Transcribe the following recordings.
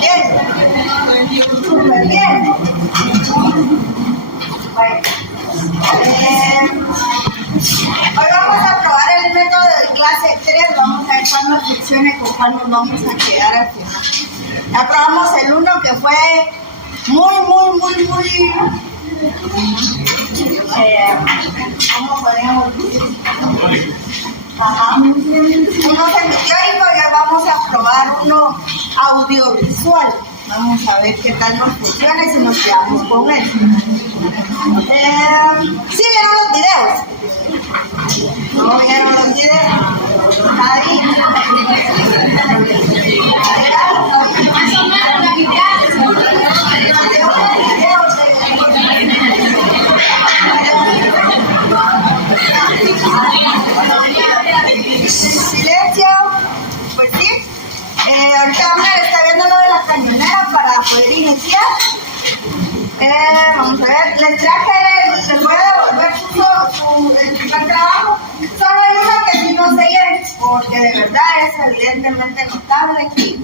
Bien. Súper bien. Bueno. Hoy vamos a probar el método de clase 3. Vamos a ver cuándo funciona y con cuál nos vamos a quedar al final. Ya probamos el 1 que fue muy ¿cómo podríamos decir? Ajá. Uno semiteórico, ya vamos a probar uno audiovisual. Vamos a ver qué tal nos funciona y si nos quedamos con él. ¿Sí vieron los videos? ¿No vieron los videos? Ahí. Silencio. Pues sí. Ahorita vamos a estar viendo lo de la cañonera para poder iniciar. Vamos a ver, les voy a devolver el primer trabajo. Solo hay uno que sí no se lleve, porque de verdad es evidentemente notable que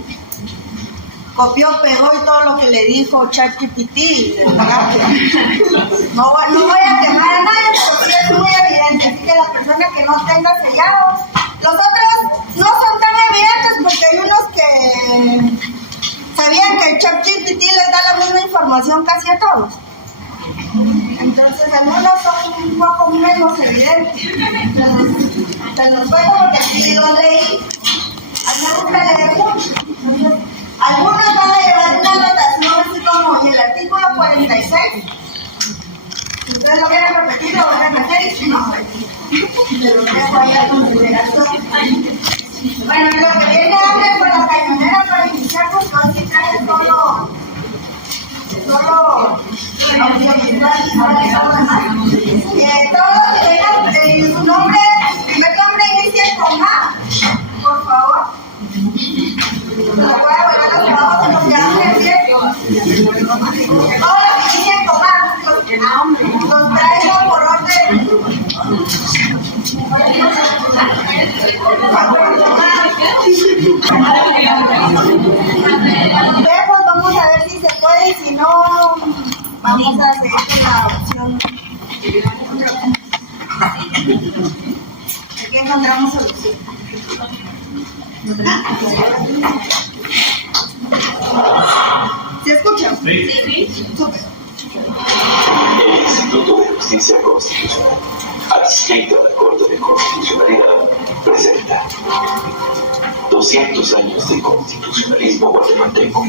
copió, pegó y todo lo que le dijo ChatGPT. No voy a quemar a nadie, pero sí es muy evidente. Así que la persona que no tenga sellado, los otros no son tan evidentes porque hay unos que sabían que el ChatGPT les da la misma información casi a todos. Entonces algunos son un poco menos evidentes. Se los cuento porque aquí lo leí. A mí me gusta leer mucho. Entonces, algunos van a llevar una anotación así como en el artículo 46. Si ustedes lo quieren repetir, lo van a repetir y si no, pues se lo dejo ahí a consideración. Bueno, lo que viene antes con la cañonera para iniciar, pues no se traje solo audiovisual y todo lo demás. Todos los que tengan su nombre, primer nombre inicie con A, por favor. Voy a volver los trabajos en los que hacen bien. Todos los que inicien con A, los traigo por orden. Pues vamos a ver si se puede y si no, vamos a seguir con la opción. Aquí encontramos solución. ¿Se escucha? Sí. Súper. El Instituto de Justicia Constitucional, adscrito a la Corte de Constitucionalidad, presenta 200 años de constitucionalismo guatemalteco.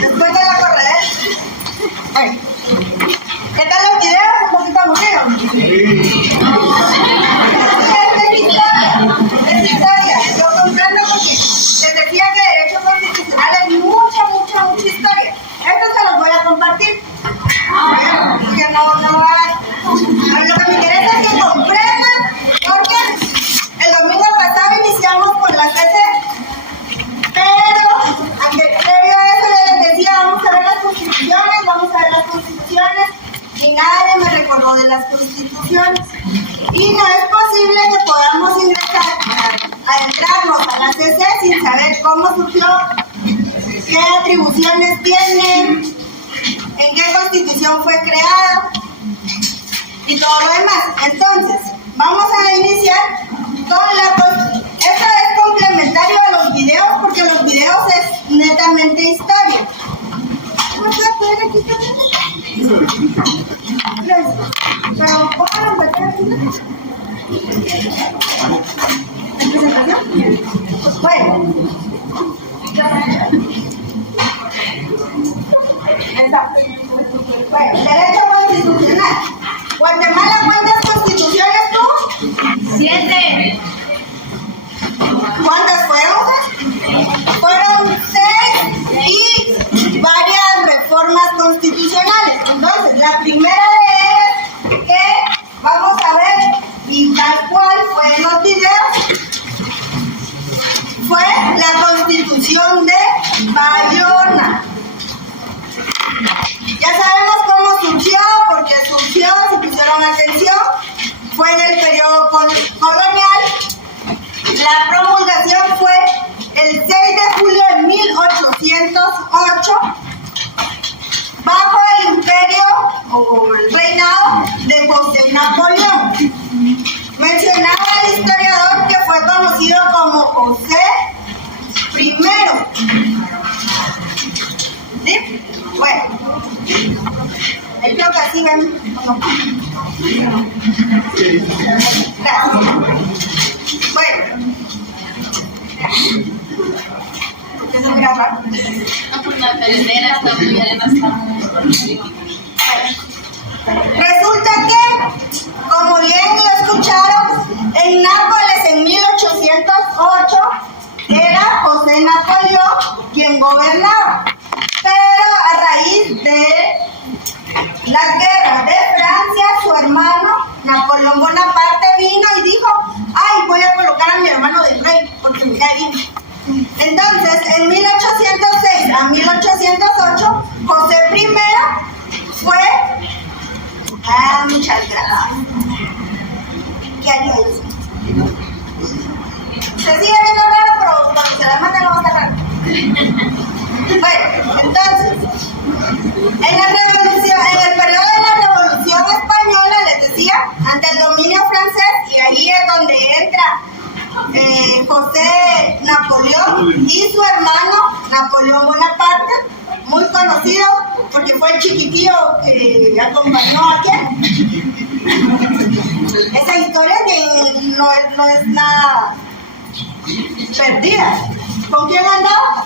Después de la corredera. ¿Qué tal los videos? Un poquito aburridos. Es historia. Yo comprendo porque les decía que derecho constitucional es mucha historia. Esto se los voy a compartir. Que no hay. Lo que me interesa es que comprendan, porque el domingo pasado iniciamos con la CC, pero previo a eso yo les decía, vamos a ver las constituciones, y nadie me recordó de las constituciones. Y no es posible que podamos ingresar a entrarnos a la CC sin saber cómo surgió, qué atribuciones tiene, en qué constitución fue creada y todo lo demás. Entonces, vamos a iniciar con esto es complementario a los videos porque los videos es netamente historia. ¿Me puedes poner aquí también? Gracias. Pero pónganlo aquí. ¿En presentación? Bueno. Exacto. Bueno, derecho constitucional. Guatemala, ¿cuántas constituciones tuvo? 7. ¿Cuántas fueron? Fueron 6 y varias reformas constitucionales. Entonces, la primera de ellas colonial, la promulgación fue el 6 de julio de 1808 bajo el imperio o el reinado de José Napoleón. Mencionaba el historiador que fue conocido como José I. ¿Sí? Bueno, creo que así ven. Gracias. Bueno. ¿Por qué se mira raro? No, por la carretera está muy arena. Resulta que, como bien lo escucharon, en Nápoles en 1808 era José Napoleón quien gobernaba. Pero a raíz de las guerras de Francia, su hermano Napoleón Bonaparte vino y dijo: ay, voy a colocar a mi hermano de rey porque me cae bien. Entonces, en 1806 a 1808, José I fue... muchas gracias. ¿Qué haría eso? Se sigue viendo raro, pero cuando se la manda no va a estar raro. Bueno, entonces, en el periodo de la Revolución Española, les decía, ante el dominio francés, y ahí es donde entra José Napoleón y su hermano Napoleón Bonaparte, muy conocido porque fue el chiquitillo que acompañó a quién. Esa historia que no es nada perdida. ¿Con quién andaba?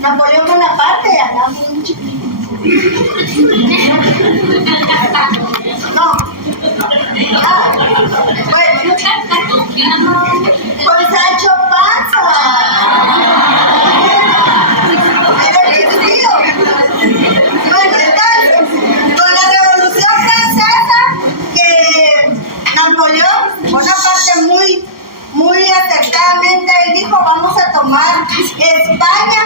Napoleón Bonaparte, andaba muy chiquito. No. Bueno, con Sancho Panza. Era el chiquillo. Bueno, entonces, con la Revolución Francesa, que Napoleón Bonaparte muy acertadamente él dijo: vamos a tomar España.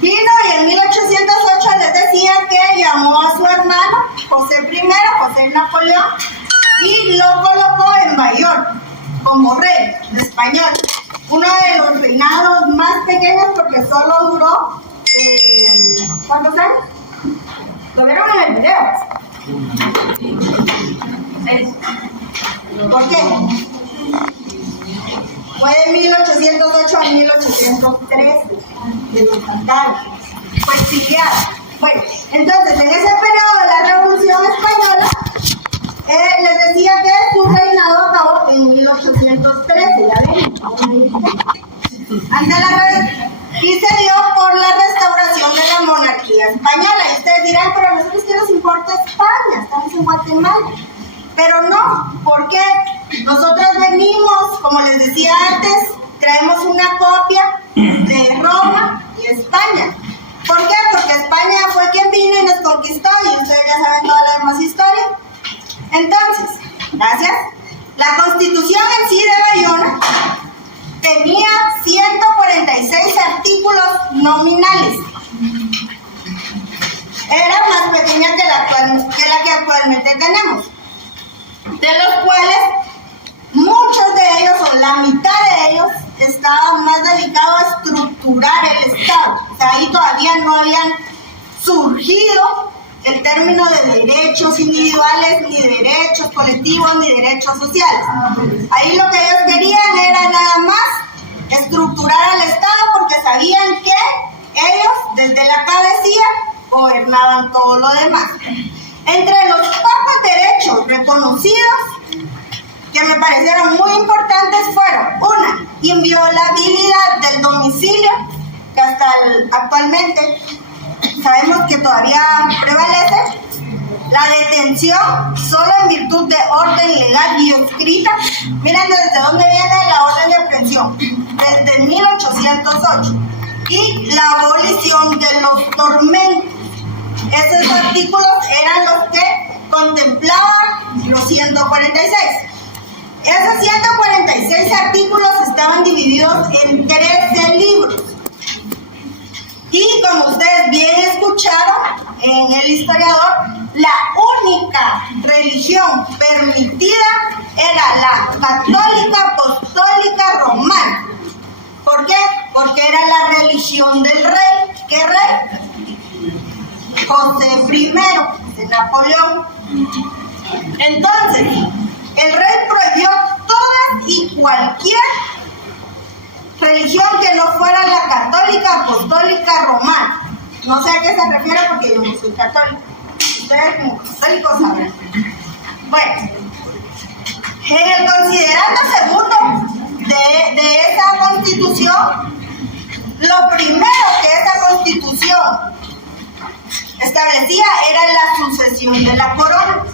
Vino y en 1808 les decía que llamó a su hermano José I, José Napoleón, y lo colocó en Bayón como rey español. Uno de los reinados más pequeños porque solo duró, ¿cuántos años? ¿Lo vieron en el video? ¿Por qué? Fue de 1808 a 1813, de los cantares, fue exiliado. Bueno, entonces en ese periodo de la Revolución Española, les decía que su reinado acabó en 1813, ya ven, y se dio por la restauración de la monarquía española. Y ustedes dirán: pero a nosotros qué nos importa España, estamos en Guatemala. Pero no, porque nosotros venimos, como les decía antes, traemos una copia de Roma y España. ¿Por qué? Porque España fue quien vino y nos conquistó, y ustedes ya saben toda la demás historia. Entonces, gracias. La Constitución en sí de Bayona tenía 146 artículos nominales. Era más pequeña que la que actualmente tenemos, de los cuales muchos de ellos, o la mitad de ellos, estaban más dedicados a estructurar el Estado. O sea, ahí todavía no habían surgido el término de derechos individuales, ni derechos colectivos, ni derechos sociales. Ahí lo que ellos querían era nada más estructurar al Estado, porque sabían que ellos, desde la cabecilla, gobernaban todo lo demás. Entre los pocos derechos reconocidos que me parecieron muy importantes fueron: una, inviolabilidad del domicilio, que hasta actualmente sabemos que todavía prevalece; la detención solo en virtud de orden legal y escrita. Miren desde dónde viene la orden de aprehensión, desde 1808. Y la abolición de los tormentos. Esos artículos eran los que contemplaban los 146. Esos 146 artículos estaban divididos en 13 libros. Y como ustedes bien escucharon en el historiador, la única religión permitida era la católica apostólica romana. ¿Por qué? Porque era la religión del rey. ¿Qué rey? José I de Napoleón. Entonces, el rey prohibió todas y cualquier religión que no fuera la católica apostólica romana. No sé a qué se refiere porque yo no soy católico. Ustedes como católicos sabrán. Bueno, en el considerando segundo de esa constitución, lo primero que esa constitución establecía era la sucesión de la corona.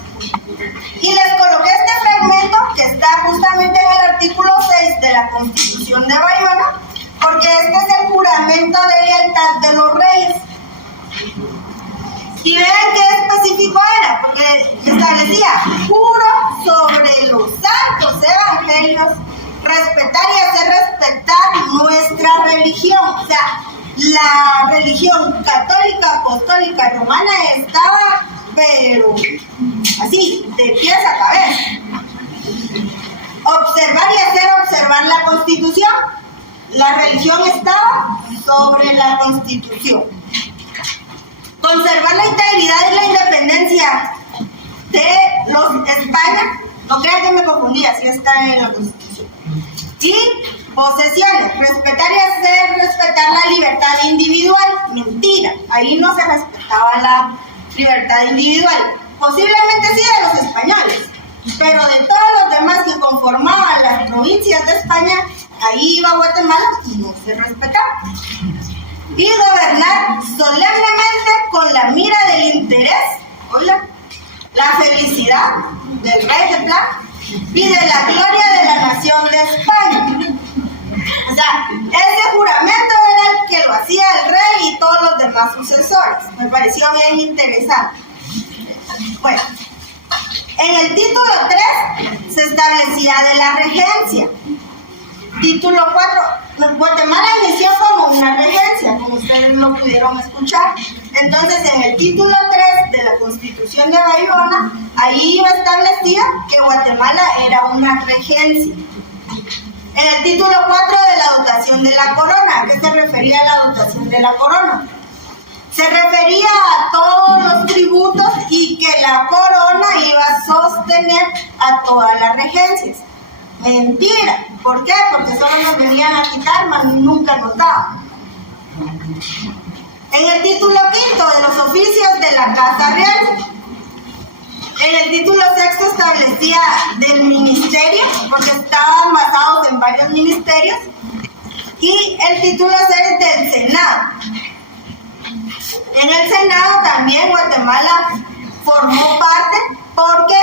Y les coloqué este fragmento que está justamente en el artículo 6 de la Constitución de Bayona, porque este es el juramento de lealtad de los reyes. Y vean qué específico era, porque establecía: juro sobre los santos evangelios respetar y hacer respetar nuestra religión. O sea, la religión católica apostólica romana estaba, pero así, de pies a cabeza. Observar y hacer observar la Constitución. La religión estaba sobre la Constitución. Conservar la integridad y la independencia de los España. No crean que me confundí, así está en la Constitución. Y posesiones. Respetar y hacer respetar la libertad individual. Mentira, ahí no se respetaba la libertad individual. Posiblemente sí de los españoles, pero de todos los demás que conformaban las provincias de España, ahí iba Guatemala y no se respetaba. Y gobernar solemnemente con la mira del interés, oiga, la felicidad del rey de Plata y de la gloria de la nación de España. O sea, ese juramento era el que lo hacía el rey y todos los demás sucesores. Me pareció bien interesante. Bueno, en el título 3 se establecía de la regencia. Título 4, Guatemala inició como una regencia, como ustedes lo pudieron escuchar. Entonces, en el título 3 de la Constitución de Bayona, ahí iba establecida que Guatemala era una regencia. En el título 4 de la dotación de la corona, ¿a qué se refería la dotación de la corona? Se refería a todos los tributos y que la corona iba a sostener a todas las regencias. Mentira. ¿Por qué? Porque solo nos venían a quitar, mas nunca nos daban. En el título 5 de los oficios de la Casa Real, en el título 6 establecía del ministerio, porque estaban basados en varios ministerios, y el título 6 del Senado. En el Senado también Guatemala formó parte porque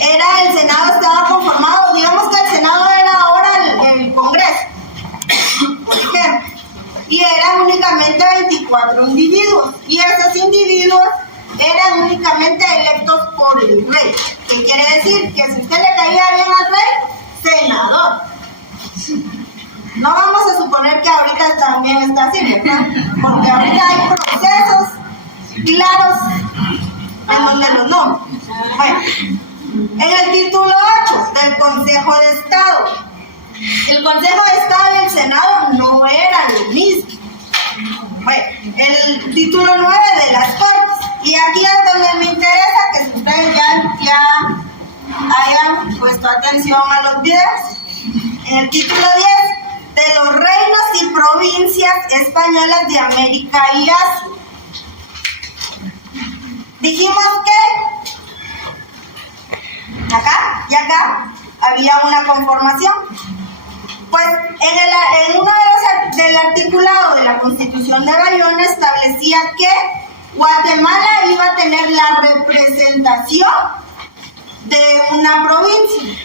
el Senado estaba conformado, digamos que el Senado era ahora el Congreso, por ejemplo, y eran únicamente 24 individuos, y esos individuos eran únicamente electos por el rey. ¿Qué quiere decir? Que si usted le caía bien al rey, senador. No vamos a suponer que ahorita también está así, ¿verdad? Porque ahorita hay procesos claros en donde los nombres. Bueno, en el título 8 del Consejo de Estado, el Consejo de Estado y el Senado no eran lo mismo. Bueno, el título 9 de las Cortes, y aquí es donde me interesa que ustedes ya hayan puesto atención a los videos. En el título 10, de los reinos y provincias españolas de América y Asia. Dijimos que acá y acá había una conformación. Pues en uno del articulado de la Constitución de Bayona establecía que Guatemala iba a tener la representación de una provincia.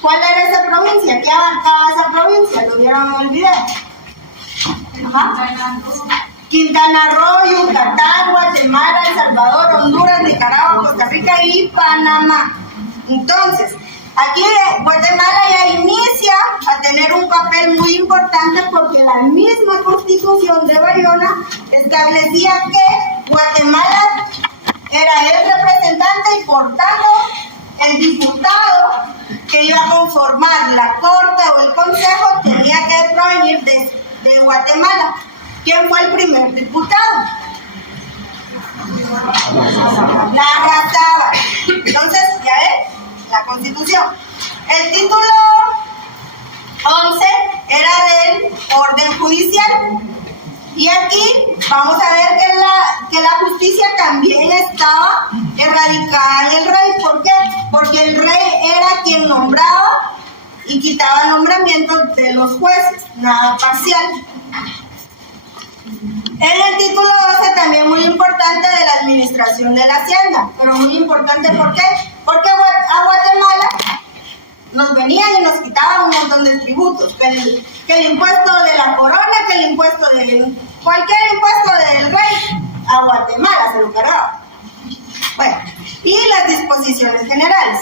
¿Cuál era esa provincia? ¿Qué abarcaba esa provincia? ¿Lo vieron en el video? ¿Ah? Quintana Roo, Yucatán, Guatemala, El Salvador, Honduras, Nicaragua, Costa Rica y Panamá. Entonces, Aquí Guatemala ya inicia a tener un papel muy importante porque la misma Constitución de Bayona establecía que Guatemala era el representante y por tanto el diputado que iba a conformar la Corte o el Consejo tenía que provenir de Guatemala. ¿Quién fue el primer diputado? Larra Tábara. Entonces, ya ves, la Constitución. El título 11 era del orden judicial. Y aquí vamos a ver que la justicia también estaba erradicada en el rey. ¿Por qué? Porque el rey era quien nombraba y quitaba nombramientos de los jueces, nada parcial. En el título 12 también muy importante de la administración de la hacienda, pero muy importante ¿por qué? Porque a Guatemala nos venían y nos quitaban un montón de tributos, que el impuesto de la corona, que el impuesto de cualquier impuesto del rey, a Guatemala se lo cargaba. Bueno, y las disposiciones generales.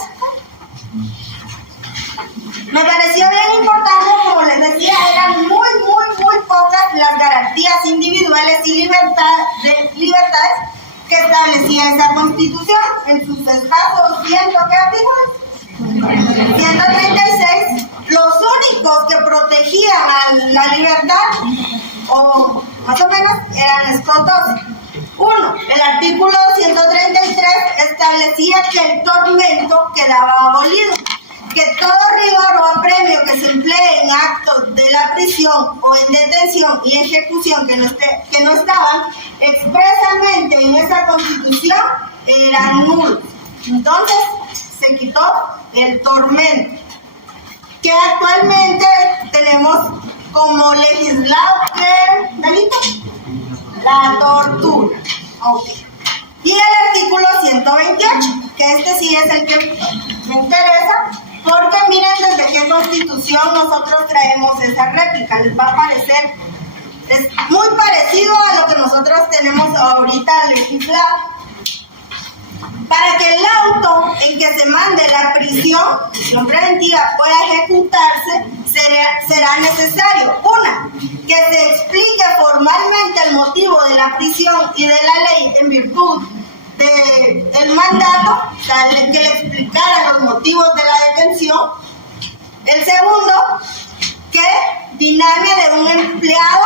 Me pareció bien importante, como les decía, eran muy pocas las garantías individuales y libertades que establecía esa Constitución en sus escasos 136. Los únicos que protegían a la libertad, o más o menos, eran estos dos. Uno, el artículo 133 establecía que el tormento quedaba abolido, que todo rigor o apremio que se emplee en actos de la prisión o en detención y ejecución que no estaban expresamente en esa Constitución eran nulos. Entonces se quitó el tormento, que actualmente tenemos como legislado ¿qué delito? La tortura. Okay. Y el artículo 128, que este sí es el que me interesa, porque miren desde qué Constitución nosotros traemos esa réplica. Les va a parecer, es muy parecido a lo que nosotros tenemos ahorita legislado. Para que el auto en que se mande la prisión preventiva pueda ejecutarse, será necesario, una, que se explique formalmente el motivo de la prisión y de la ley en virtud del mandato, o sea, que le explicara los motivos de la detención. El segundo, que dinamia de un empleado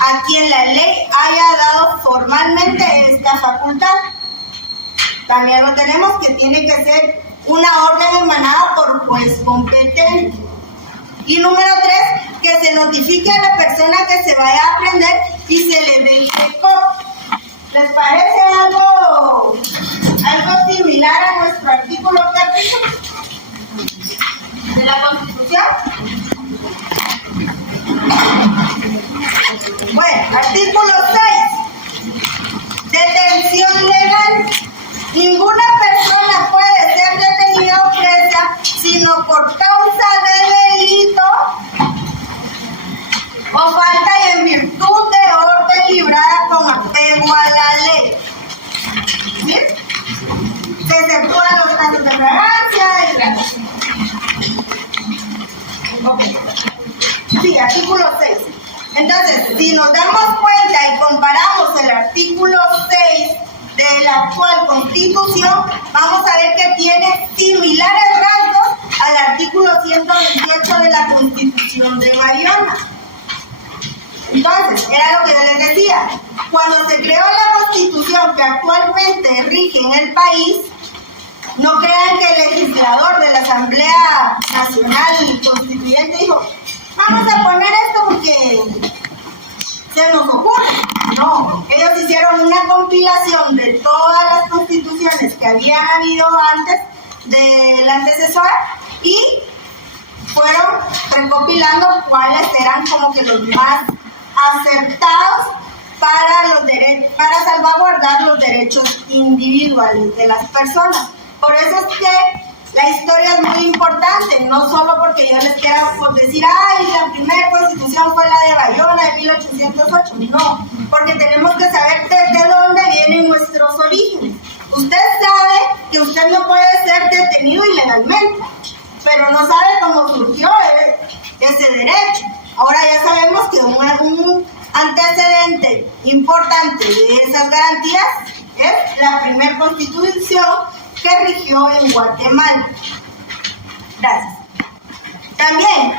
a quien la ley haya dado formalmente esta facultad. También lo tenemos, que tiene que ser una orden emanada por juez competente. Y número 3, que se notifique a la persona que se vaya a prender y se le dé copia. ¿Les parece algo similar a nuestro artículo 14 de la Constitución? Bueno, artículo 6. Detención legal. Ninguna persona puede ser detenida o presa sino por causa de delito o falta y en virtud de orden librada con apego a la ley. ¿Sí? Se exceptúan los casos de fragancia y okay. Sí, artículo 6. Entonces, si nos damos cuenta y comparamos el artículo 6 de la actual Constitución, vamos a ver que tiene similares rasgos al artículo 128 de la Constitución de Bayona. Entonces, era lo que yo les decía, cuando se creó la Constitución que actualmente rige en el país, no crean que el legislador de la Asamblea Nacional Constituyente dijo, vamos a poner esto porque se nos ocurre. No, ellos hicieron una compilación de todas las constituciones que habían habido antes del antecesor y fueron recopilando cuáles eran como que los más acertados para salvaguardar los derechos individuales de las personas. Por eso es que la historia es muy importante, no solo porque yo les quiera decir, ay, la primera constitución fue la de Bayona de 1808, no, porque tenemos que saber desde dónde vienen nuestros orígenes. Usted sabe que usted no puede ser detenido ilegalmente, pero no sabe cómo surgió ese derecho. Ahora ya sabemos que un antecedente importante de esas garantías es la primera constitución que rigió en Guatemala. Gracias. También,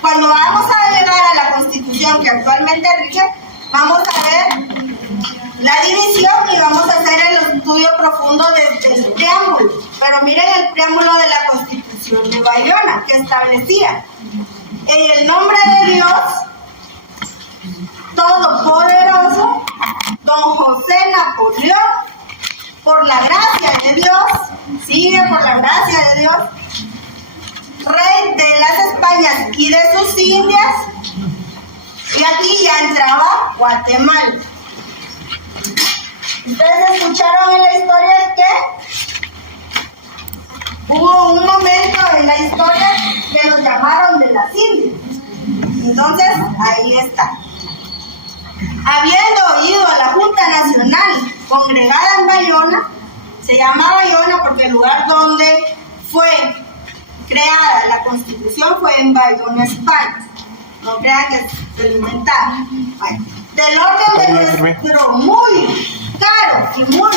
cuando vamos a llegar a la constitución que actualmente rige, vamos a ver la división y vamos a hacer el estudio profundo desde el preámbulo. Pero miren el preámbulo de la Constitución de Bayona, que establecía: en el nombre de Dios Todopoderoso, don José Napoleón, por la gracia de Dios, sigue por la gracia de Dios, rey de las Españas y de sus Indias, y aquí ya entraba Guatemala. Ustedes escucharon en la historia que hubo un momento en la historia que los llamaron de las Indias. Entonces, ahí está. Habiendo ido a la Junta Nacional congregada en Bayona, se llama Bayona porque el lugar donde fue creada la Constitución fue en Bayona, España. No crean que se lo inventaron. Bueno, del orden de nuestro muy caro y muy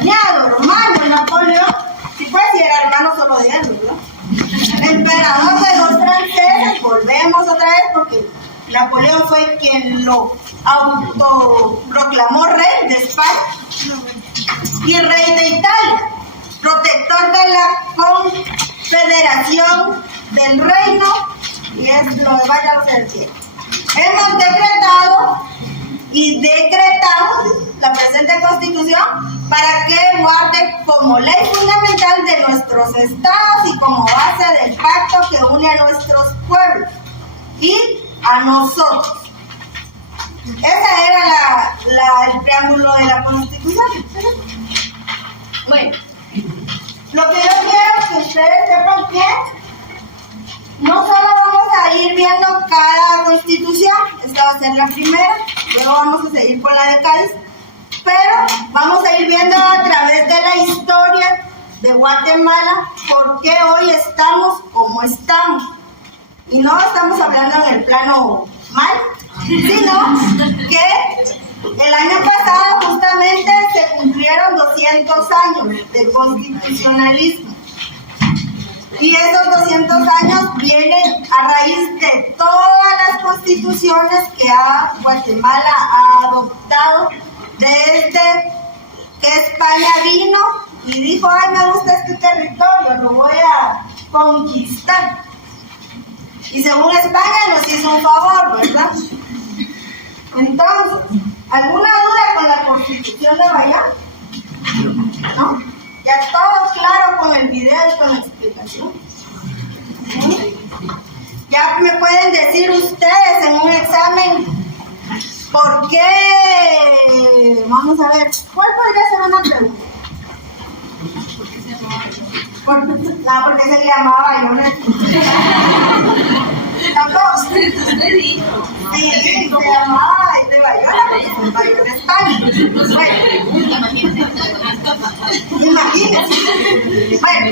añado hermano Napoleón, si puede decir hermano solo de él, ¿verdad? Emperador de los franceses, volvemos otra vez porque Napoleón fue quien lo autoproclamó rey de España y rey de Italia, protector de la confederación del reino, y es lo de vaya a ser bien. Hemos decretado y decretamos la presente Constitución para que guarde como ley fundamental de nuestros estados y como base del pacto que une a nuestros pueblos y a nosotros. Ese era el preámbulo de la Constitución. Bueno, lo que yo quiero es que ustedes sepan que no solo vamos a ir viendo cada constitución, esta va a ser la primera, luego vamos a seguir con la de Cádiz, pero vamos a ir viendo a través de la historia de Guatemala por qué hoy estamos como estamos. Y no estamos hablando en el plano mal, sino que el año pasado justamente se cumplieron 200 años de constitucionalismo. Y esos 200 años vienen a raíz de todas las constituciones que Guatemala ha adoptado desde que España vino y dijo: ay, me gusta este territorio, lo voy a conquistar. Y según España nos hizo un favor, ¿verdad? Entonces, ¿alguna duda con la Constitución de Bayona? ¿No? Ya todo claro con el video y con la explicación. ¿Sí? Ya me pueden decir ustedes en un examen por qué. Vamos a ver, ¿cuál podría ser una pregunta? Porque se llamaba Bayona. Tampoco. Sí, se llamaba de Bayona, Bayona, España. Bueno, imagínense. Bueno,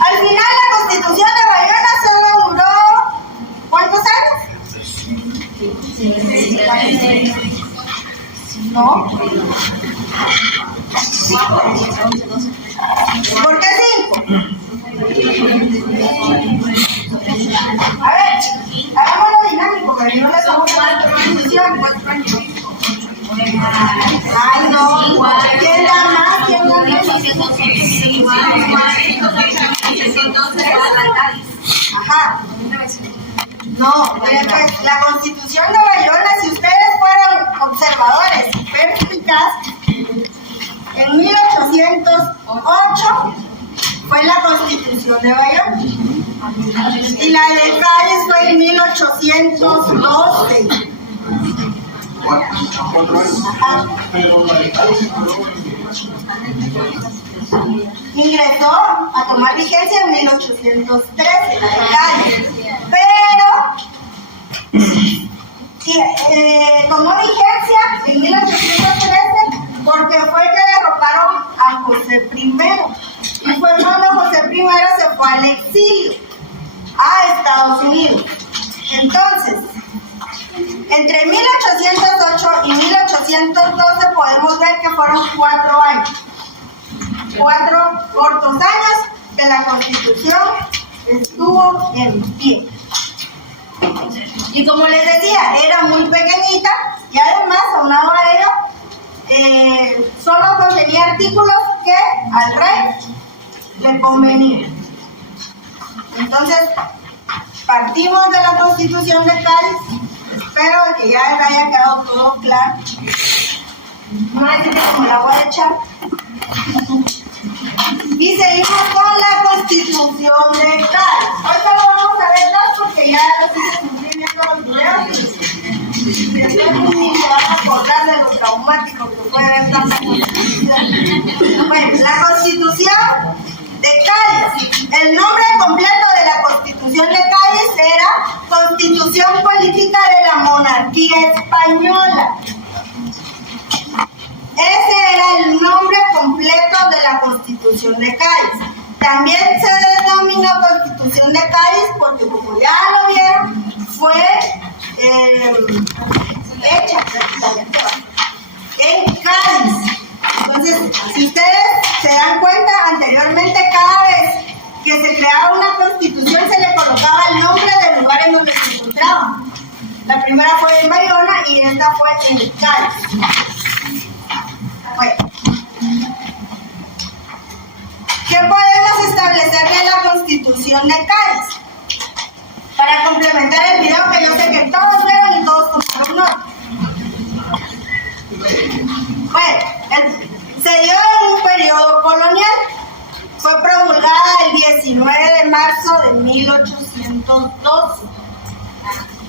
al final la Constitución de Bayona solo duró ¿cuántos años? No. ¿Por qué 5? A ver, hagámoslo dinámico, pero no le somos a la Constitución. 4 años. Ay, no, ¿quién da más? ¿Quién da menos? Ajá. No, pues la Constitución de Bayona, si ustedes fueron observadores y perspicaces, en 1808 fue la Constitución de Bayona y la de Cádiz fue en 1812. Ingresó a tomar vigencia en 1813, la de Cádiz, pero tomó vigencia en 1813 porque fue que derrocaron a José I y Fernando José I se fue al exilio a Estados Unidos. Entonces, entre 1808 y 1812 podemos ver que fueron 4 años. 4 cortos años que la Constitución estuvo en pie. Y como les decía, era muy pequeñita y además, aunado a ello, solo contenía artículos que al rey le convenían. Entonces, partimos de la Constitución de Cádiz. Espero que ya les haya quedado todo claro. No hay que como la voy a echar. Y seguimos con la Constitución de Cádiz. Hoy solo vamos a ver dos porque ya estoy viendo los videos y después ni se van a acordar de lo traumático que fue esta Constitución. Bueno, la Constitución de Cádiz. El nombre completo de la Constitución de Cádiz era Constitución Política de la Monarquía Española. Ese era el nombre completo de la Constitución de Cádiz. También se denominó Constitución de Cádiz porque, como ya lo vieron, fue hecha en Cádiz. Entonces, si ustedes se dan cuenta, anteriormente cada vez que se creaba una constitución se le colocaba el nombre del lugar en donde se encontraba. La primera fue en Bayona y esta fue en Cádiz. Bueno, ¿qué podemos establecer de la Constitución de Cádiz? Para complementar el video que yo sé que todos vieron y todos tomaron nota. Bueno, se dio en un periodo colonial. Fue promulgada el 19 de marzo de 1812.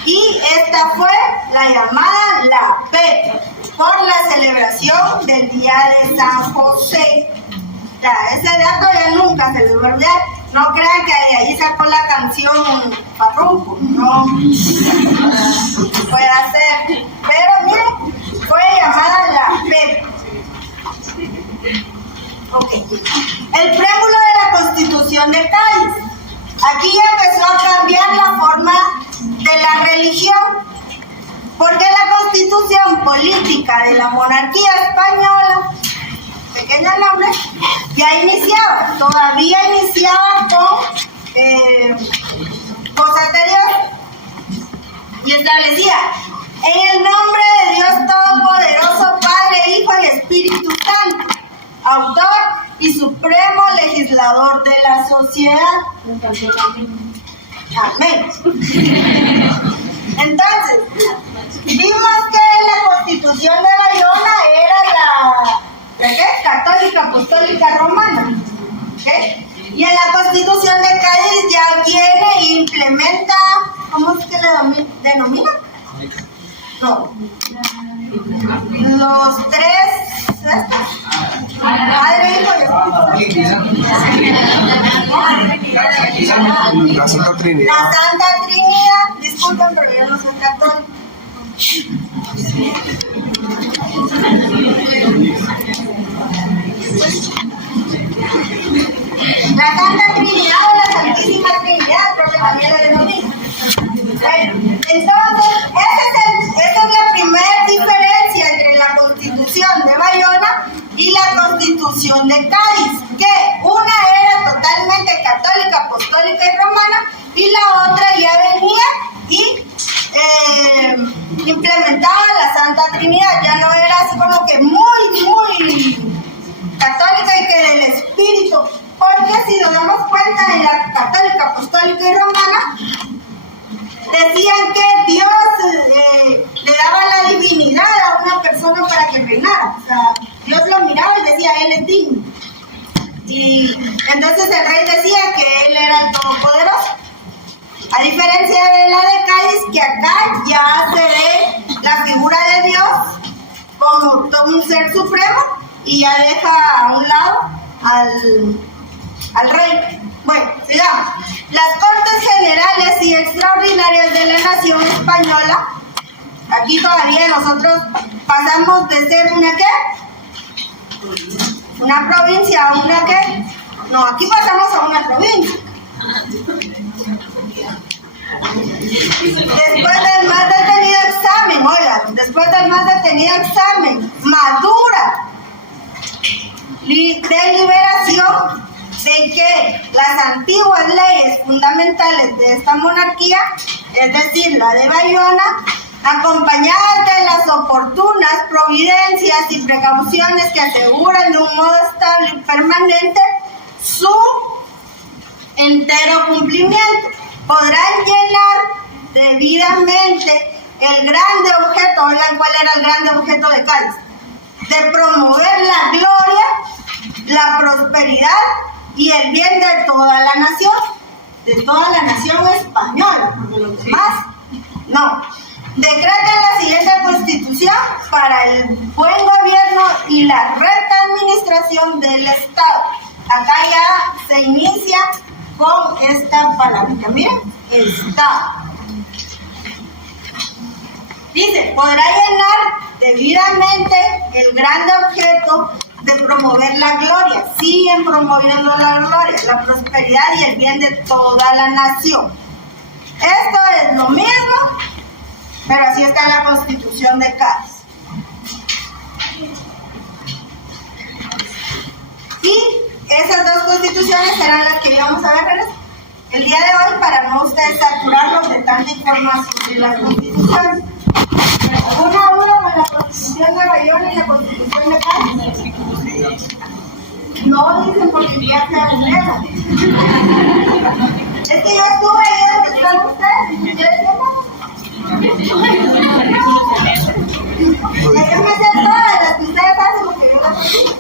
Y esta fue la llamada la P, por la celebración del Día de San José. Ya, ese dato ya nunca se les va a olvidar. No crean que de ahí sacó la canción Farruko, no puede ser. Pero miren, fue llamada la P. Ok. El preámbulo de la Constitución de Cádiz. Aquí empezó a cambiar la forma de la religión, porque la Constitución Política de la Monarquía Española, pequeño nombre, ya iniciaba, todavía iniciaba con cosa anterior, y establecía: en el nombre de Dios Todopoderoso, Padre, Hijo y Espíritu Santo, autor y supremo legislador de la sociedad. Amén. Entonces, vimos que la Constitución de Bayona era la ¿qué? Católica, Apostólica, Romana. ¿Okay? Y en la Constitución de Cádiz ya viene e implementa, ¿cómo es que le denomina? No. Los tres, Padre, Hijo y La Santa Trinidad. La Santa Trinidad, disculpen, pero yo no soy católico. La Santa Trinidad o la Santísima Trinidad, creo que también la denomina. Bueno, entonces, esa es la primera diferencia entre la Constitución de Bayona y la Constitución de Cádiz, que una era totalmente católica, apostólica y romana, y la otra ya venía y implementaba la Santa Trinidad. Ya no era así como que muy católica y que del Espíritu, porque si nos damos cuenta, en la católica, apostólica y romana decían que Dios le daba la divinidad a una persona para que reinara. O sea, Dios lo miraba y decía: él es digno. Y entonces el rey decía que él era el todopoderoso. A diferencia de la de Cádiz, que acá ya se ve la figura de Dios como todo un ser supremo y ya deja a un lado al rey. Bueno, sigamos. Las Cortes Generales y Extraordinarias de la Nación Española, aquí todavía nosotros pasamos de ser una ¿qué? Una provincia a una ¿qué? No, aquí pasamos a una provincia. Después del más detenido examen, oiga, después del más detenido examen, madura deliberación de que las antiguas leyes fundamentales de esta monarquía, es decir, la de Bayona, acompañadas de las oportunas providencias y precauciones que aseguran de un modo estable y permanente su entero cumplimiento, podrán llenar debidamente el grande objeto, oigan cuál era el grande objeto de Cádiz, de promover la gloria, la prosperidad y el bien de toda la nación española, porque los demás no. Decreta la siguiente constitución para el buen gobierno y la recta administración del Estado. Acá ya se inicia con esta palabra. Miren, Estado. Dice, podrá llenar debidamente el grande objeto de promover la gloria. Siguen promoviendo la gloria, la prosperidad y el bien de toda la nación. Esto es lo mismo, pero así está en la Constitución de Cádiz. Y esas dos constituciones serán las que íbamos a ver el día de hoy para no ustedes saturarlos de tanta información de las constituciones. ¿Alguna duda con la Constitución de Bayona y la Constitución de Cádiz? No dicen porque ya se aburrieron. Es que yo estuve ahí donde están ustedes. Yo me sé todas las que ustedes hacen porque yo las hacía.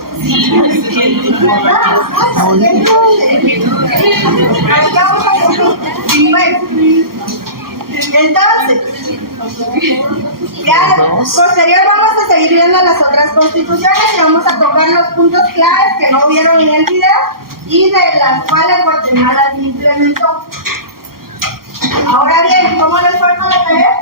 Bueno, entonces, ya posterior vamos a seguir viendo las otras constituciones y vamos a tocar los puntos claves que no vieron en el video y de las cuales Guatemala se implementó. Ahora bien, ¿cómo les fue con la tarea?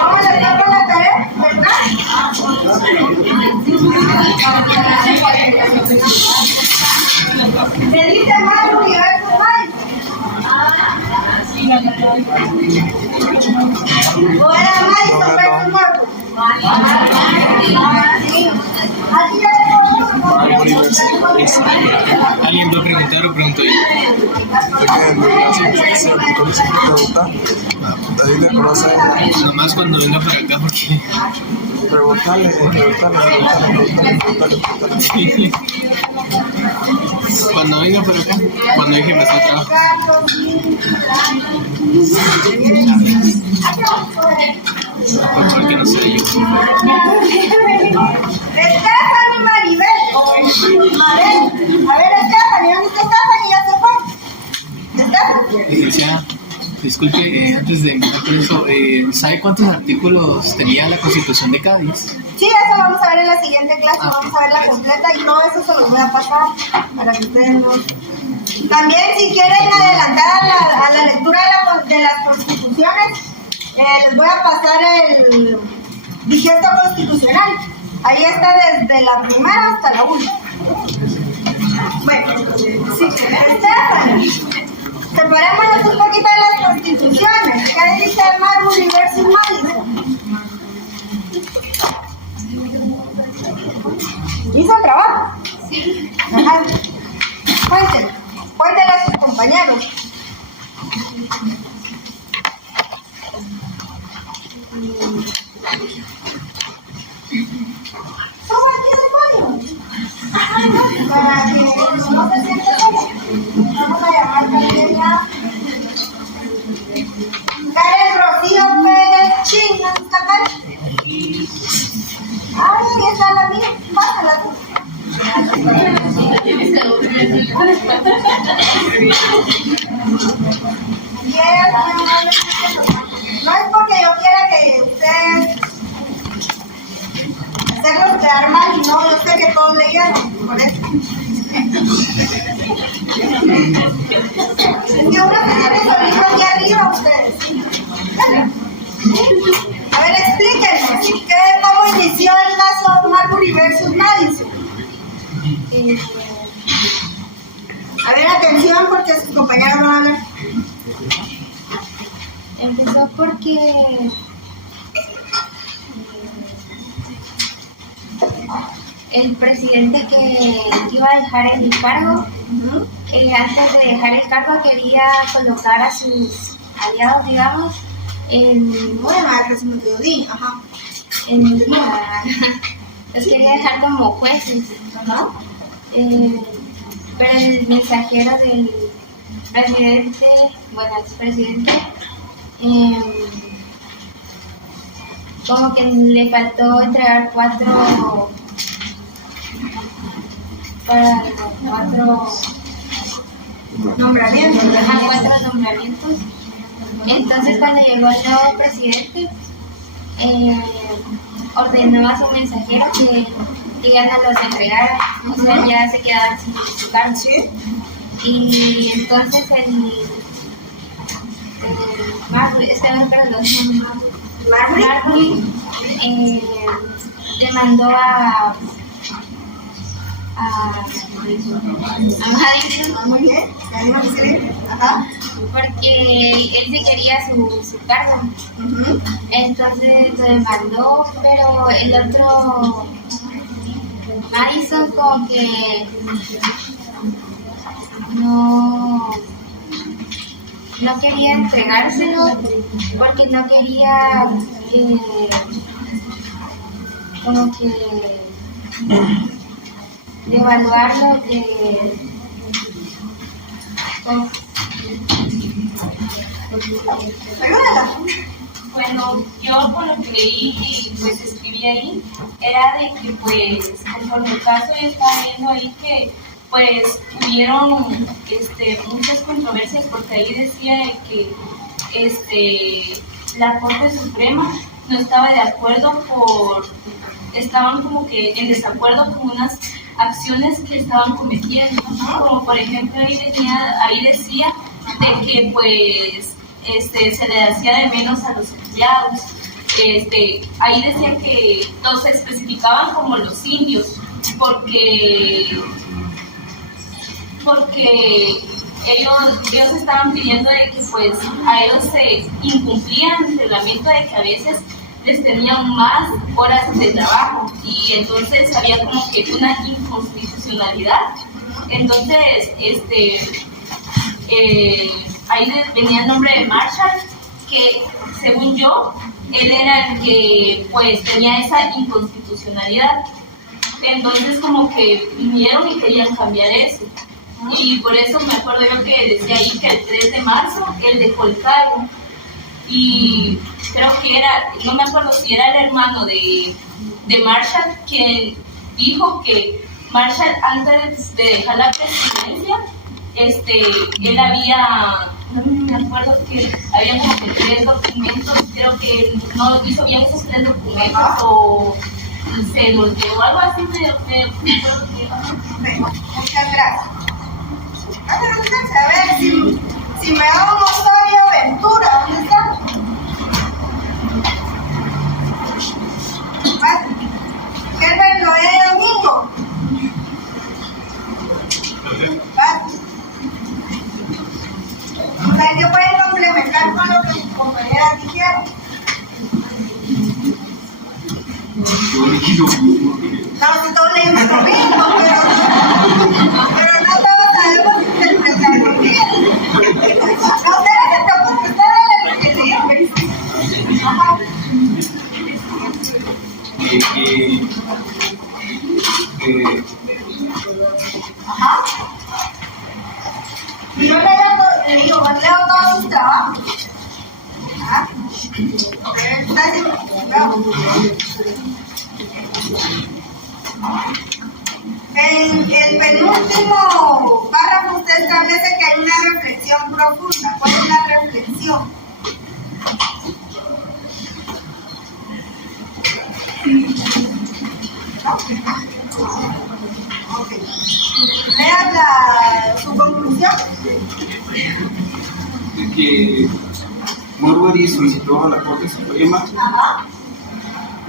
¿Cómo les fue con la tarea? ¿Verdad? ¿Me dice más universo más? ¿O era más universo nuevo? Aquí ya ¿Alguien va a preguntar o pregunto yo? Nomás cuando venga para acá porque... Preguntarle. Sí. Cuando venga para acá, cuando deje empezar a trabajar. Porque no sé yo. Stephanie Maribel. A ver, Stephanie, ¿dónde está Stephanie? Ya se fue. Stephanie. Licenciada, disculpe, antes de empezar con eso, ¿sabe cuántos artículos tenía la Constitución de Cádiz? Sí, eso vamos a ver en la siguiente clase, vamos a ver la completa y todo eso se los voy a pasar para que ustedes no... También si quieren adelantar a la lectura de las constituciones, les voy a pasar el digiesto constitucional. Ahí está desde la primera hasta la última. Bueno, sí, Stephanie, separémonos un poquito de las constituciones. ¿Qué dice el Mar Universo Madison? ¿Hizo el trabajo? Sí. Ajá. Cuéntenle a sus compañeros. ¿Cómo aquí se pone? Para que no se sienta sola. Vamos a llamar también a Karen Rocío Pérez Chin. ¿Dónde está Karen? Ahí está la mía. Bájala tú. No es porque yo quiera que ustedes hacerlos quedar mal, no, yo sé que todos leyeron, por eso. Es que uno se tiene su libro aquí arriba, ustedes. Dale. ver, explíquenos, ¿cómo inició el caso Marbury versus Madison? A ver, atención, porque sus compañeros van a hablar. Empezó porque el presidente que iba a dejar el cargo, antes de dejar el cargo quería colocar a sus aliados, digamos, los quería dejar como jueces, pero el mensajero del presidente, expresidente, como que le faltó entregar cuatro nombramientos. Entonces cuando llegó el nuevo presidente, ordenó a su mensajero que ya no los entregara, o sea, ya se quedaban sin su cargo. Y entonces Marbury demandó a Madison, Muy bien, porque él se quería su cargo. Entonces lo demandó, pero el otro Madison como que no quería entregárselo porque no quería como que devaluarlo Bueno, yo por lo que leí y pues escribí ahí, era de que pues conforme el caso está viendo ahí que pues hubieron muchas controversias, porque ahí decía de que la Corte Suprema no estaba de acuerdo estaban como que en desacuerdo con unas acciones que estaban cometiendo, ¿no? Como por ejemplo ahí decía de que pues se le hacía de menos a los empleados. Ahí decía que los especificaban como los indios, porque ellos estaban pidiendo de que pues a ellos se incumplían el reglamento, de que a veces les tenían más horas de trabajo, y entonces había como que una inconstitucionalidad. Entonces ahí venía el nombre de Marshall, que según yo él era el que pues tenía esa inconstitucionalidad. Entonces como que vinieron y querían cambiar eso. Y por eso me acuerdo yo que decía ahí que el 3 de marzo él dejó el cargo. Y creo que no me acuerdo si era el hermano de Marshall quien dijo que Marshall, antes de dejar la presidencia, él había, no me acuerdo, que había como que 3 documentos, creo que no hizo bien esos 3 documentos o se volteó o algo así, muchas gracias. A ver si me da un Osorio Ventura, ¿dónde está? Herbert Noé Domingo. O sea, que pueden complementar con lo que sus compañeras dijeron. No, si todos leímos lo mismo, pero no todos sabemos interpretar lo mismo. No, ustedes se preocupen, ustedes leen lo que leímos. Ajá. Ajá. Yo leo todos sus trabajos. Ajá. En el penúltimo párrafo usted establece que hay una reflexión profunda. ¿Cuál es la reflexión? Okay. Lea su conclusión. Que Marbury solicitó a la Corte Suprema Ajá.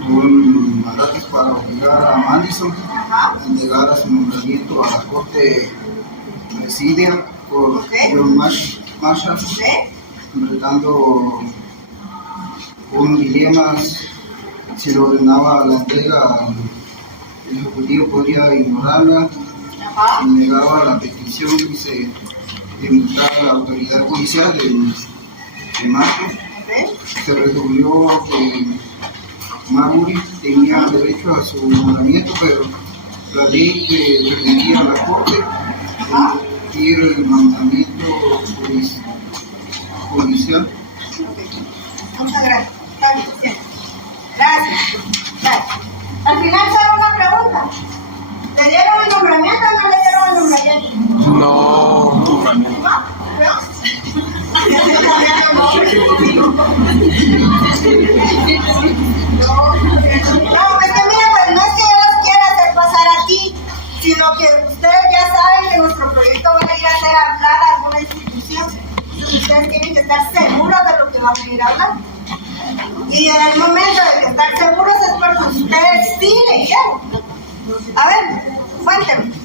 un mandato para obligar a Madison Ajá. a entregar a su nombramiento a la Corte presidida por Ok. John Marshall, ¿Sí? enfrentando unos dilemas. Si le ordenaba la entrega, el Ejecutivo podría ignorarla, Ajá. y negaba la petición que se emitió a la autoridad judicial de marzo. Ok. Se resolvió que Marbury tenía derecho a su nombramiento, pero la ley que permitía a la Corte emitir el mandamiento judicial. Ok. Muchas gracias. Está bien, bien. Gracias. Gracias. Al final, ¿sabe una pregunta? ¿Le dieron el nombramiento o no le dieron el nombramiento? No. ¿No? ¿No? Ya se cambiaron el nombre. No, es que mira, pues no es que yo los quiera hacer pasar aquí, sino que ustedes ya saben que nuestro proyecto va a ir a hacer hablar a alguna institución. Entonces ustedes tienen que estar seguros de lo que van a ir a hablar. Y en el momento de que estar seguros es porque ustedes sí leyeron. A ver, cuéntenme.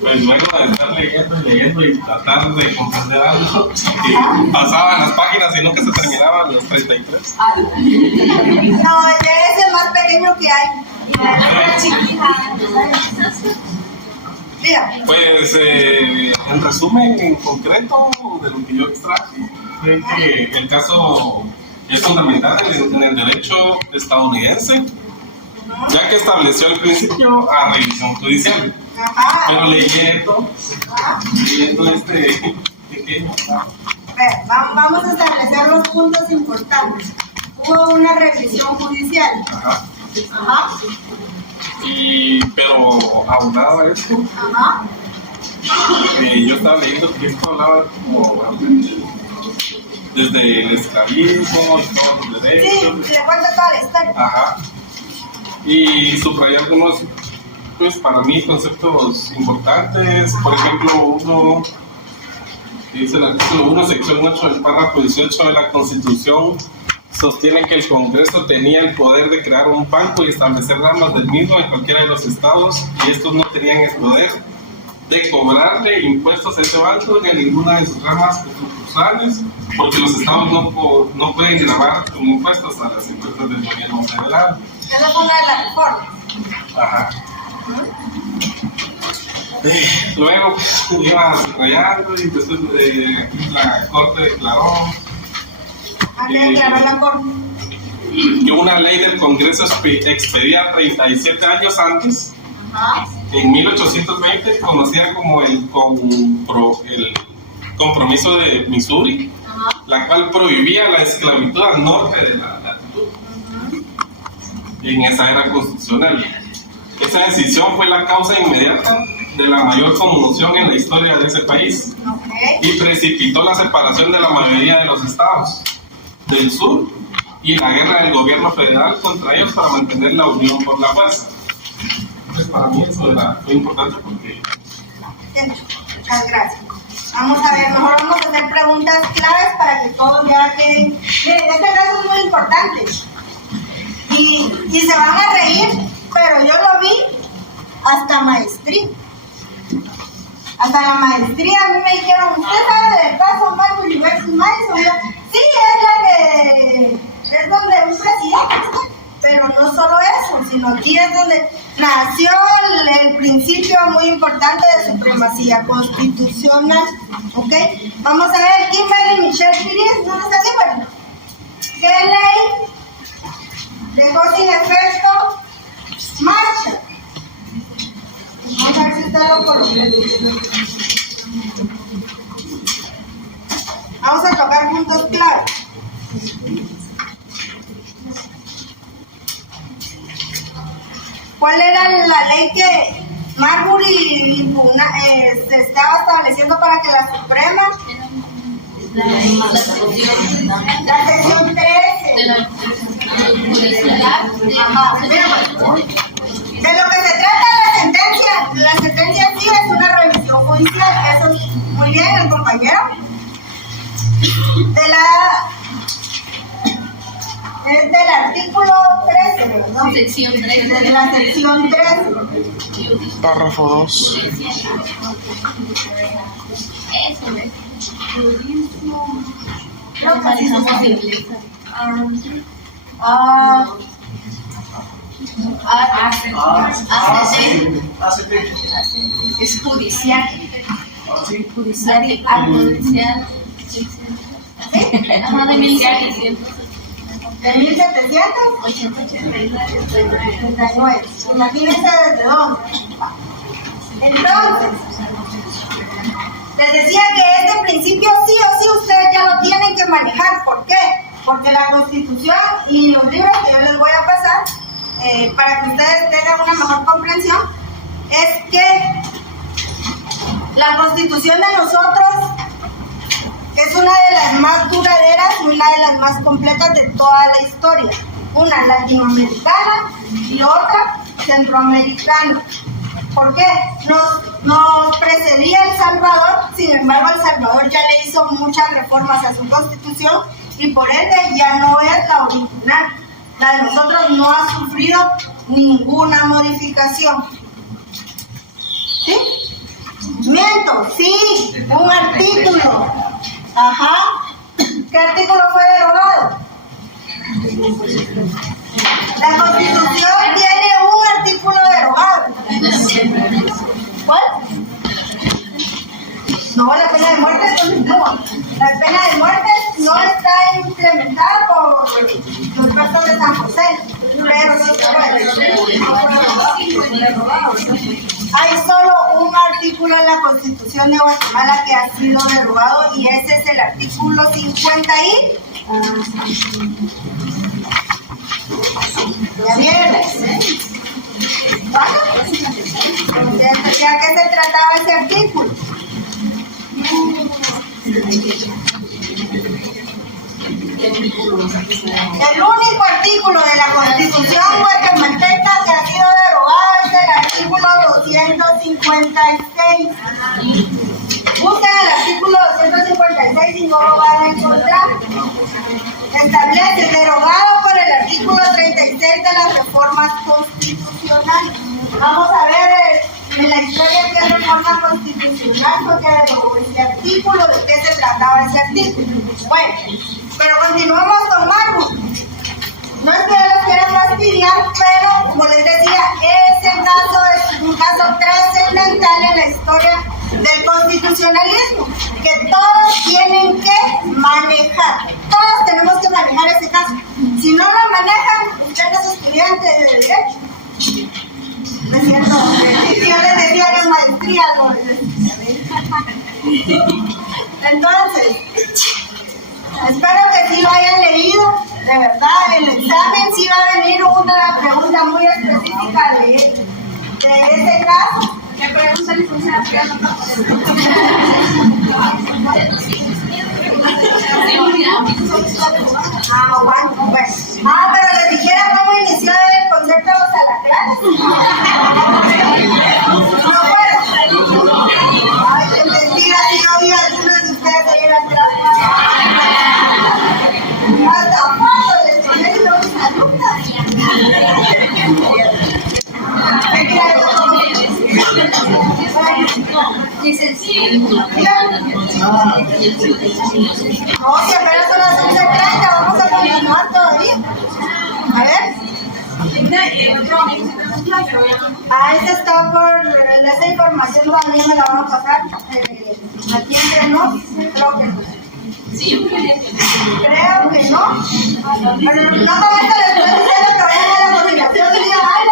Pues luego de estar leyendo y tratar de comprender algo que pasaban las páginas y nunca se terminaban los 33. No, ese es el más pequeño que hay. Mira, Pues en resumen, en concreto, de lo que yo extraje, es que el caso es fundamental en el derecho estadounidense, ya que estableció el principio a revisión judicial. ajá. Pero leyendo este pequeño, Vamos a establecer los puntos importantes. Hubo una revisión judicial. ajá. Ajá. Pero aunado a esto, Ajá. yo estaba leyendo que esto hablaba como desde el esclavismo y todos los Sí, derechos. le cuento toda la historia. Ajá. Y subrayé algunos, pues para mí, conceptos importantes. Por ejemplo, uno que dice el artículo 1, sección 8 del párrafo 18 de la Constitución, sostiene que el Congreso tenía el poder de crear un banco y establecer ramas del mismo en cualquiera de los estados, y estos no tenían el poder de cobrarle impuestos a ese banco ni a ninguna de sus ramas sucursales, porque los estados no pueden gravar con impuestos a las empresas del gobierno federal. Esa es una de las reformas. Ajá. Luego iba subrayando y después la Corte declaró Antes de declarar la corte. que una ley del Congreso expedida 37 años antes, Ajá. en 1820, conocida como el Compromiso de Missouri, Ajá. la cual prohibía la esclavitud al norte de la latitud. En esa era constitucional. Esa decisión fue la causa inmediata de la mayor conmoción en la historia de ese país Ok. y precipitó la separación de la mayoría de los estados del sur y la guerra del gobierno federal contra ellos para mantener la unión por la fuerza. Entonces, para mí eso fue importante porque... Bien, muchas gracias. Vamos a ver, mejor vamos a hacer preguntas claves para que todos ya queden. Miren, este caso es muy importante. Y se van a reír, pero yo lo vi hasta maestría. Hasta la maestría a mí me dijeron, ¿usted sabe del caso Marbury versus Madison? Y yo, sí, es donde un presidente, pero no solo eso, sino aquí es donde nació el principio muy importante de supremacía constitucional. ¿Ok? Vamos a ver, Kimberly Michelle Gris, ¿dónde está Kimberly? ¿Qué ley dejó sin efecto Marshall? Vamos a ver si usted lo coloca. Vamos a tocar puntos claros. ¿Cuál era la ley que Marbury se estaba estableciendo para que la Suprema? La sección 13. Ajá, veamos. De lo que se trata la sentencia sí es una revisión judicial, eso es muy bien el compañero. del artículo 13, ¿no? Sección 13. De la sección 13. Párrafo 2. Eso es. Creo que así se llama. inglés. Es judicial. Judicial. Judicial. Ajá, de 1700. De 1789. Imagínense desde dónde. Entonces, les decía que este principio sí o sí ustedes ya lo tienen que manejar. ¿Por qué? Porque la Constitución y los libros que yo les voy a pasar, para que ustedes tengan una mejor comprensión, es que la Constitución de nosotros es una de las más duraderas y una de las más completas de toda la historia. Una latinoamericana y otra centroamericana. ¿Por qué? Nos precedía El Salvador, sin embargo El Salvador ya le hizo muchas reformas a su Constitución y por ende ya no es la original. La de nosotros no ha sufrido ninguna modificación. ¿Sí? Miento, sí, un artículo. Ajá. ¿Qué artículo fue derogado? La Constitución tiene un artículo derogado. ¿Cuál? No, la pena de muerte continúa. La pena de muerte no está implementada por los pactos de San José, pero sí se puede. Hay solo un artículo en la Constitución de Guatemala que ha sido derogado y ese es el artículo 50 y... ¿Ya vieron? ¿Ya qué se trataba ese artículo? El único artículo de la Constitución guatemalteca que ha sido derogado es el artículo 256. Busquen el artículo 256 y no lo van a encontrar. Establece derogado por el artículo 36 de las reformas constitucionales. Vamos a ver en la historia qué reforma constitucional porque derogó ese artículo, de qué se trataba ese artículo. Bueno, pero continuamos con Marco. No es que yo los quiera fastidiar, pero como les decía, ese caso es un caso trascendental en la historia del constitucionalismo, que todos tienen que manejar. Todos tenemos que manejar ese caso. Si no lo manejan, ustedes estudiantes de derecho. Me siento, yo les decía que maestría no les decía. Entonces, espero que sí lo hayan leído. De verdad, el examen sí va a venir una pregunta muy específica de ese caso. ¿Qué pregunta licenciada? Pero les dijera cómo inició el concepto de los alacranes. No puedo. Ay, qué mentira, si yo vi a algunos de ustedes ahí en atrás. Hasta fotos les ponen los alumnos. No, si apenas son las 11:30, vamos a continuar todavía. A ver. Esta está por esa información, también me la van a pasar. Aquí entre nos, creo que no. Creo que no. Pero no comenta después de que vayan a la coordinación y digan, ay,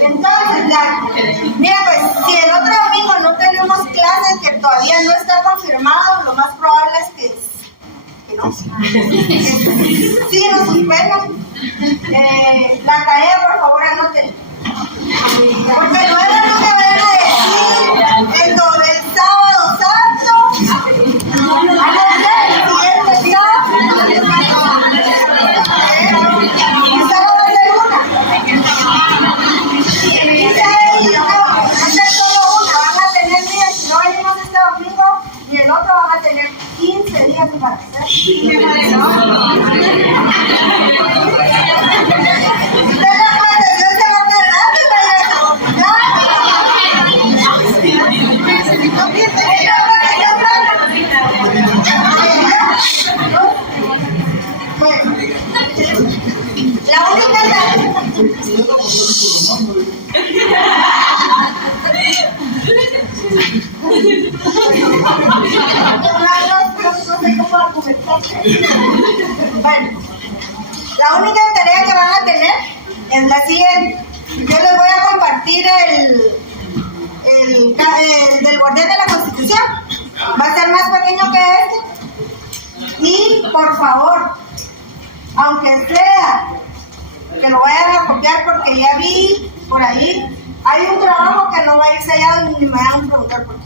entonces, mira, pues si el otro domingo no tenemos clases, que todavía no está confirmado, lo más probable es que no. Sí, nos suspendan. La tarea, por favor, anoten. Porque luego no me van a decir el sábado santo, a las 10 el el otro van a tener 15 Bueno, la única no sé cómo argumentar. Bueno, la única tarea que van a tener es la siguiente. Yo les voy a compartir el del borde de la Constitución. Va a ser más pequeño que este. Y por favor, aunque sea que lo vayan a copiar, porque ya vi por ahí, hay un trabajo que no va a ir sellado ni me van a preguntar por qué.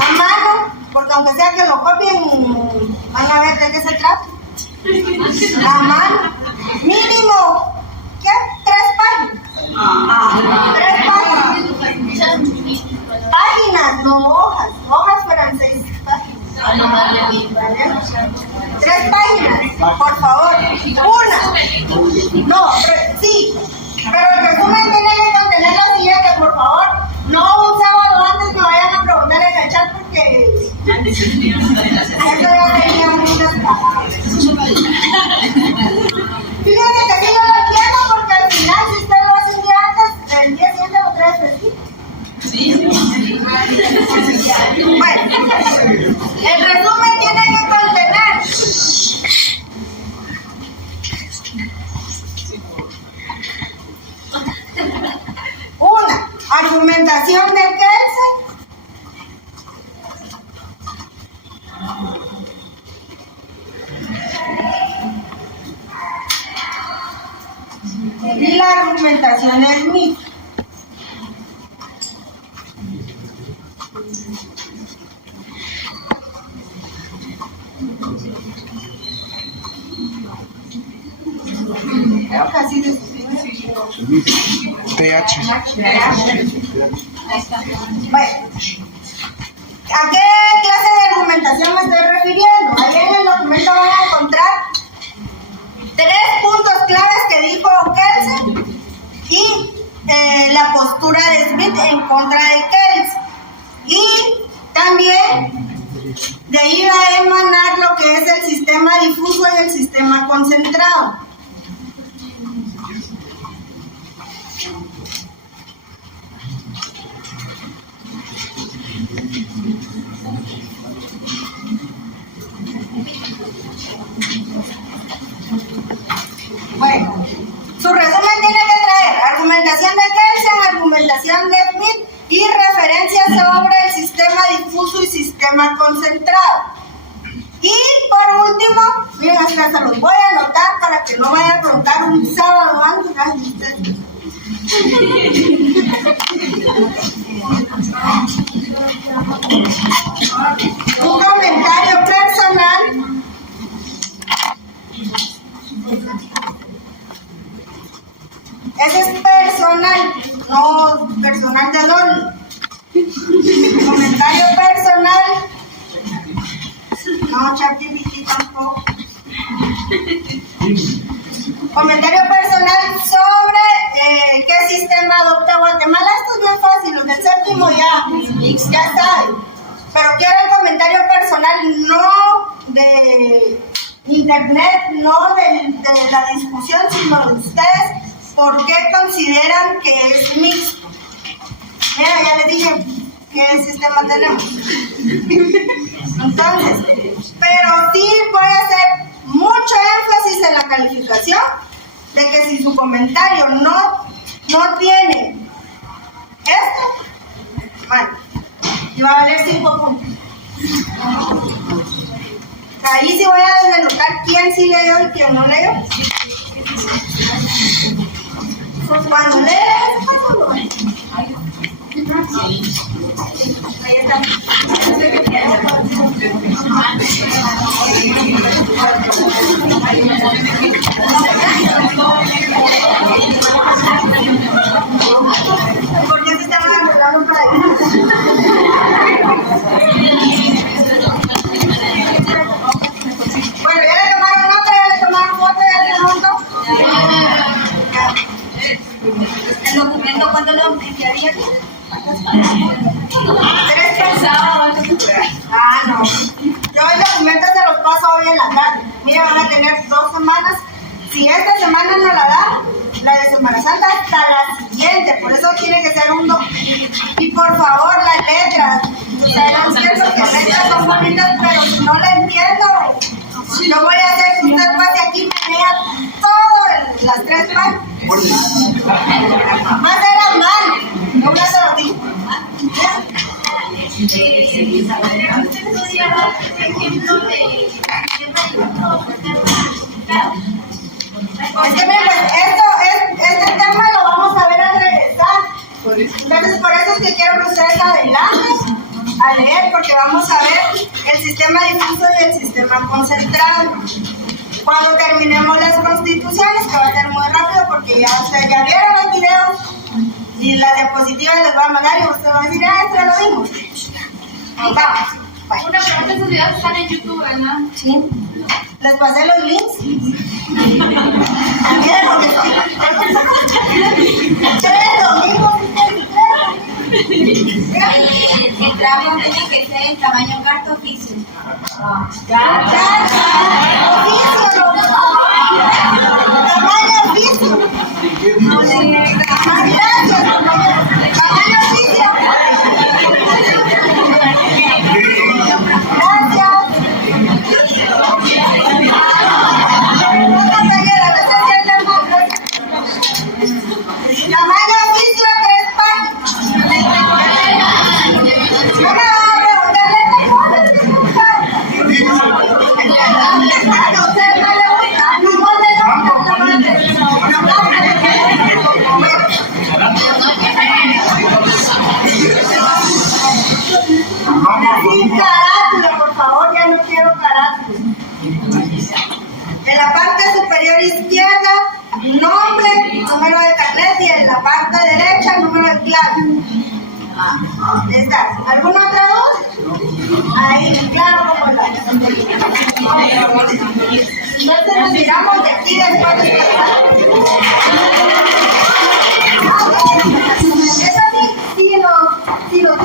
A mano, porque aunque sea que lo copien, van a ver de qué se trata. A mano, mínimo, ¿qué? 3 páginas. 3 páginas. Páginas, no hojas. Hojas fueron 6 páginas. 3 páginas, por favor. Una. No, sí. Pero el resumen tiene que contener la siguiente, por favor. No un sábado antes que vayan a preguntar en el chat porque eso ya venía muchas palabras. Fíjense que sí yo lo entiendo porque al final si usted lo hace un día antes, el día siguiente lo trae fresquito. Bueno, el resumen tiene que contener una argumentación de Kelsen, y la argumentación es Smith. Creo que así se escribe. TH. Bueno, ¿a qué clase de argumentación me estoy refiriendo? Ahí en el documento van a encontrar 3 puntos claves que dijo Kelsen y la postura de Smith en contra de Kelsen. Y también de ahí va a emanar lo que es el sistema difuso y el sistema concentrado. Bueno, su resumen tiene que traer argumentación de Kelsen, argumentación de Smith y referencias sobre el sistema difuso y sistema concentrado. Y por último, miren, hasta los voy a anotar para que no vayan a preguntar un sábado antes. Ay, ustedes. Un comentario personal. Ese es personal, no personal de Dolly. Comentario personal. No, ChatGPT tampoco. Comentario personal sobre qué sistema adopta Guatemala. Esto es bien fácil, los del séptimo ya saben. Pero quiero el comentario personal, no de internet, no de la discusión, sino de ustedes. ¿Por qué consideran que es mixto? Mira, ya les dije qué sistema tenemos. Entonces, pero sí voy a hacer mucho énfasis en la calificación de que si su comentario no tiene esto, bueno, y va a valer 5 puntos. Ahí sí voy a desdenotar quién sí leyó y quién no leyó. Pues cuando lees, ahí está. ¿Por qué se están arreglando para ahí? Bueno, ya le tomaron nota, ya le tomaron foto, ya le tomaron todo. El documento, ¿cuándo lo enviaría aquí? 3 pensados. Ah, no. Yo el documento se los paso hoy en la tarde. Mira, van a tener 2 semanas. Si esta semana no la dan, la de Semana Santa hasta la siguiente. Por eso tiene que ser uno. Y por favor, las letras. O sea, yo entiendo que las letras son bonitas, pero si no las entiendo, yo voy a hacer que usted pase aquí y me lea las 3 páginas. Más de las manos, no una sola digo. Es que miren, este tema lo vamos a ver al regresar. Entonces, por eso es que quiero que ustedes adelanten a leer, porque vamos a ver el sistema difuso y el sistema concentrado. Cuando terminemos las constituciones, que va a ser muy rápido, porque ya ustedes ya vieron los videos y las diapositivas les voy a mandar y ustedes van a decir, esto ya lo vimos. Vamos. Bye. Una pregunta, esos videos están en YouTube, ¿verdad? Sí. Les pasé los links. Miren lo que estoy. El trabajo tiene que ser en tamaño carta oficio. Tamaño oficio. Tamaño oficio 3 páginas. Sin carátula, por favor, ya no quiero carátula. En la parte superior izquierda, nombre, número de carnet, y en la parte derecha, número de clave. ¿Está? ¿Alguna otra voz? Ahí, claro, como la. Entonces nos miramos de aquí después de esta parte. Eso sí, si lo